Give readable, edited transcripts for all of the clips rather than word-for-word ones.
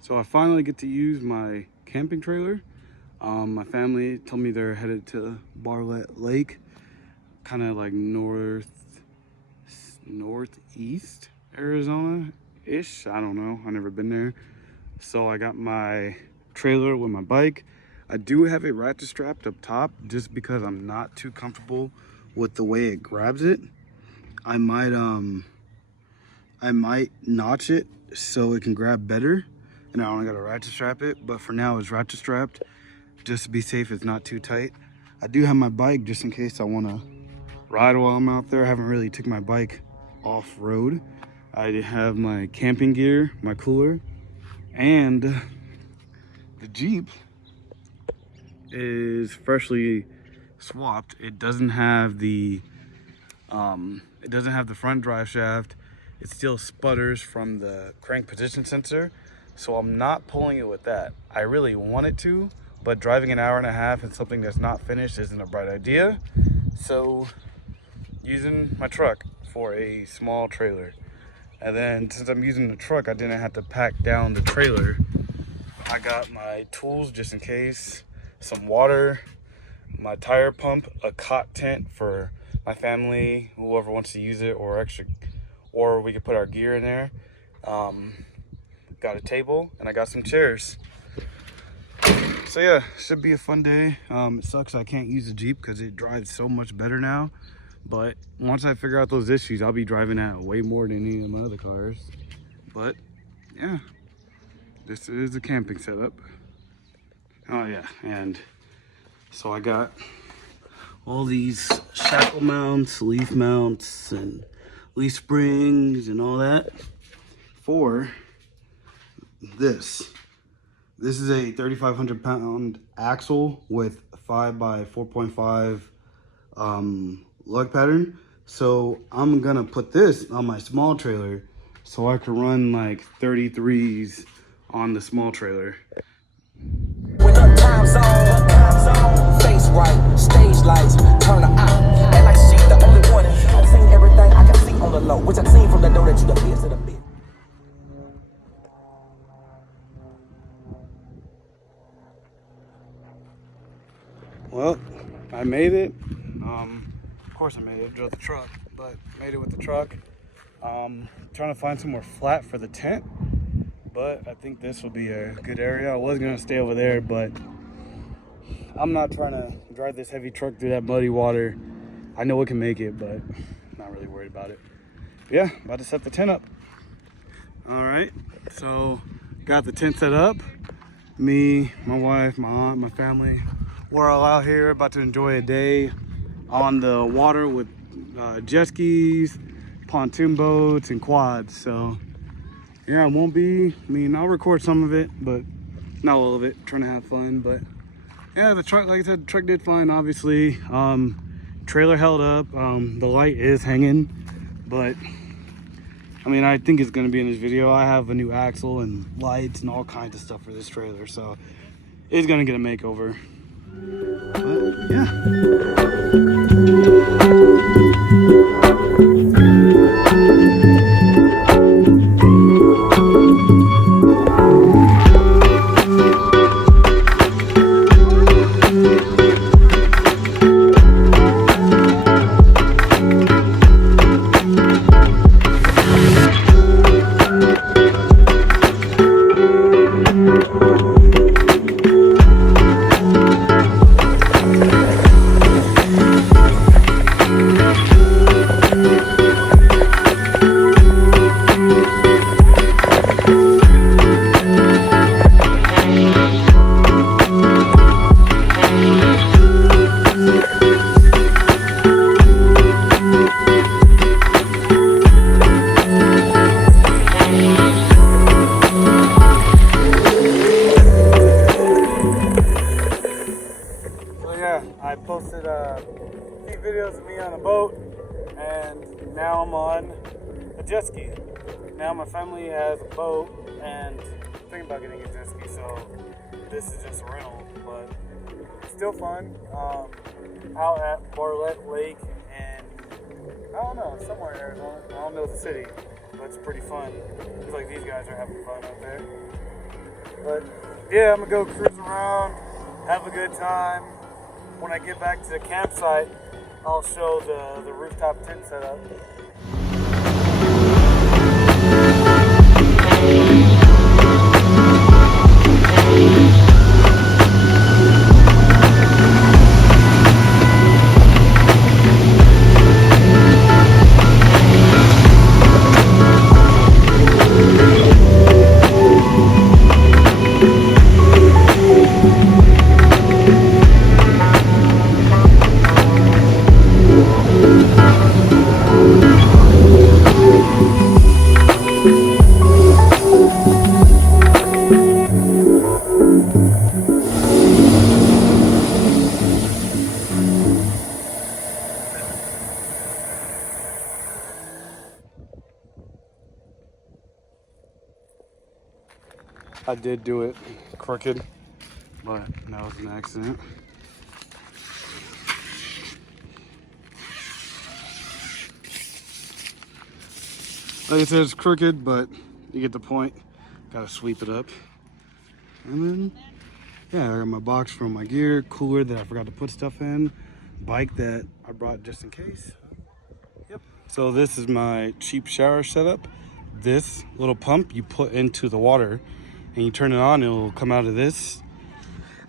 So I finally get to use my camping trailer. My family told me they're headed to Bartlett Lake, kind of like northeast Arizona-ish. I don't know. I've never been there. So I got my trailer with my bike. I do have it ratchet strapped up top just because I'm not too comfortable with the way it grabs it. I might notch it so it can grab better, and I only got to ratchet strap it, but for now it's ratchet strapped just to be safe. It's not too tight. I do have my bike just in case I want to ride while I'm out there. I haven't really took my bike off-road. I have my camping gear, my cooler, and the Jeep is freshly swapped. It doesn't have the front drive shaft. It still sputters from the crank position sensor, so I'm not pulling it with that. I really want it to, but driving an hour and a half in something that's not finished isn't a bright idea. So using my truck for a small trailer. And then since I'm using the truck, I didn't have to pack down the trailer. I got my tools just in case, some water, my tire pump, a cot tent for my family, whoever wants to use it, or we could put our gear in there. Got a table, and I got some chairs. So yeah, should be a fun day. It sucks I can't use the Jeep because it drives so much better now. But once I figure out those issues, I'll be driving that way more than any of my other cars. But yeah, this is the camping setup. Oh yeah, and so I got all these shackle mounts, leaf mounts, and leaf springs and all that for this. This is a 3,500 pound axle with 5 by 4.5 lug pattern. So I'm gonna put this on my small trailer so I can run like 33s on the small trailer. When the time zone, face right, stage lights, turn her out. And like she the only one. I've seen everything I can see on the low, which I've seen from the door that you the best of the bit. Well, I made it. Of course I made it, drove the truck, but made it with the truck. Trying to find somewhere flat for the tent, but I think this will be a good area. I was gonna stay over there, but I'm not trying to drive this heavy truck through that muddy water. I know it can make it, but not really worried about it. Yeah, about to set the tent up. All right, so got the tent set up. Me, my wife, my aunt, my family, we're all out here about to enjoy a day on the water with jet skis, pontoon boats, and quads. So yeah, it won't be, I'll record some of it, but not all of it, trying to have fun. But yeah, the truck, like I said, the truck did fine, obviously. Trailer held up, the light is hanging, but I think it's gonna be in this video. I have a new axle and lights and all kinds of stuff for this trailer, so it's gonna get a makeover. But yeah. I posted a few videos of me on a boat, and now I'm on a jet ski. Now my family has a boat, and I'm thinking about getting a jet ski, so this is just a rental, but it's still fun. Out at Bartlett Lake, and I don't know, somewhere in Arizona. I don't know the city, but it's pretty fun. It's like these guys are having fun out there. But yeah, I'm gonna go cruise around, have a good time. When I get back to the campsite, I'll show the rooftop tent setup. I did do it crooked, but that was an accident. Like I said, it's crooked, but you get the point. Gotta sweep it up. And then, yeah, I got my box from my gear, cooler that I forgot to put stuff in, bike that I brought just in case. Yep. So this is my cheap shower setup. This little pump you put into the water and you turn it on, it'll come out of this.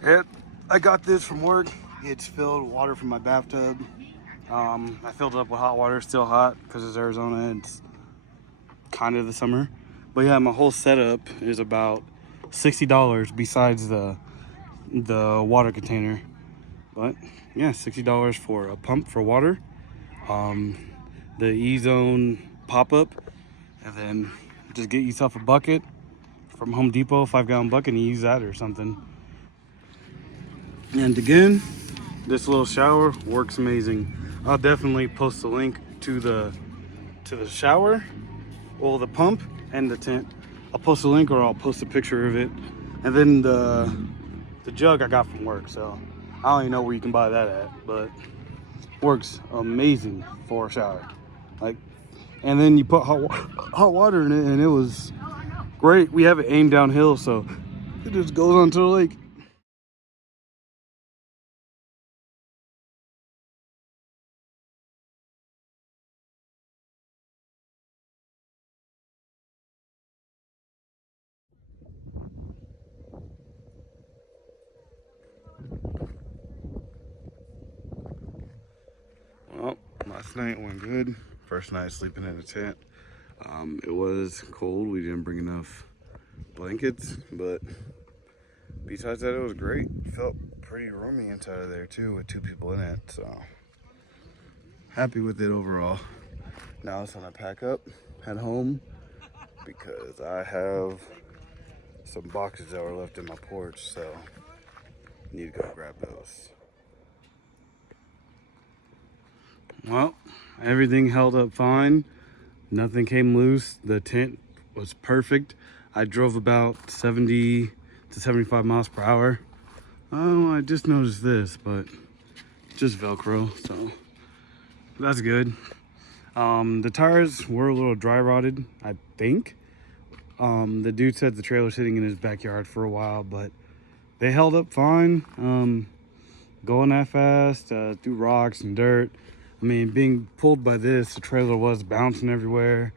I got this from work. It's filled with water from my bathtub. I filled it up with hot water, still hot because it's Arizona. It's kind of the summer. But yeah, my whole setup is about $60 besides the water container. But yeah, $60 for a pump for water, the E-Zone pop-up, and then just get yourself a bucket from Home Depot, 5-gallon bucket, and you use that or something. And again, this little shower works amazing. I'll definitely post a link to the shower, well, the pump and the tent. I'll post a link or I'll post a picture of it. And then the jug I got from work, so I don't even know where you can buy that at, but works amazing for a shower. Like, and then you put hot water in it, and it was great. We have it aimed downhill, so it just goes onto the lake. Well, last night went good. First night sleeping in a tent. It was cold. We didn't bring enough blankets, but besides that, it was great. Felt pretty roomy inside of there too, with 2 people in it. So happy with it overall. Now it's time to pack up, head home, because I have some boxes that were left in my porch, so need to go grab those. Well, everything held up fine. Nothing came loose. The tent was perfect. I drove about 70 to 75 miles per hour. Oh, I just noticed this, but just Velcro, so that's good. The tires were a little dry rotted, I think. The dude said the trailer was sitting in his backyard for a while, but they held up fine. Going that fast, through rocks and dirt. I mean, being pulled by this, the trailer was bouncing everywhere,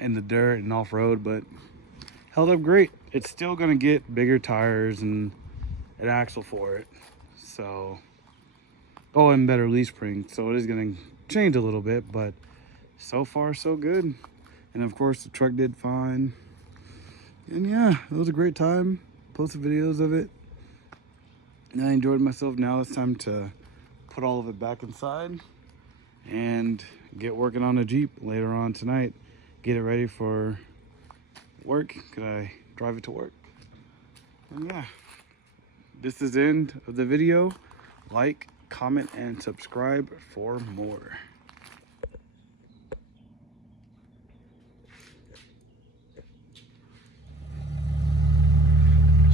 in the dirt and off-road, but held up great. It's still gonna get bigger tires and an axle for it. So, oh, and better leaf spring. So it is gonna change a little bit, but so far so good. And of course the truck did fine. And yeah, it was a great time. Posted videos of it. And I enjoyed myself. Now it's time to put all of it back inside and get working on the Jeep later on tonight. Get it ready for work. Could I drive it to work? And yeah, this is the end of the video. Like, comment, and subscribe for more.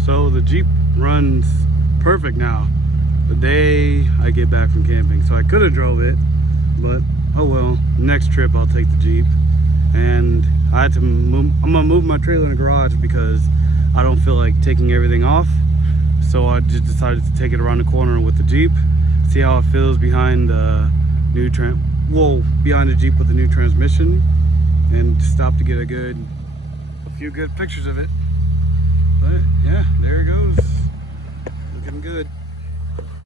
So the Jeep runs perfect now. The day I get back from camping, so I could have drove it, but oh well. Next trip I'll take the Jeep, and I had to move. I'm gonna move my trailer in the garage because I don't feel like taking everything off. So I just decided to take it around the corner with the Jeep, see how it feels behind the new behind the Jeep with the new transmission, and stop to get a few good pictures of it. But yeah, there it goes, looking good.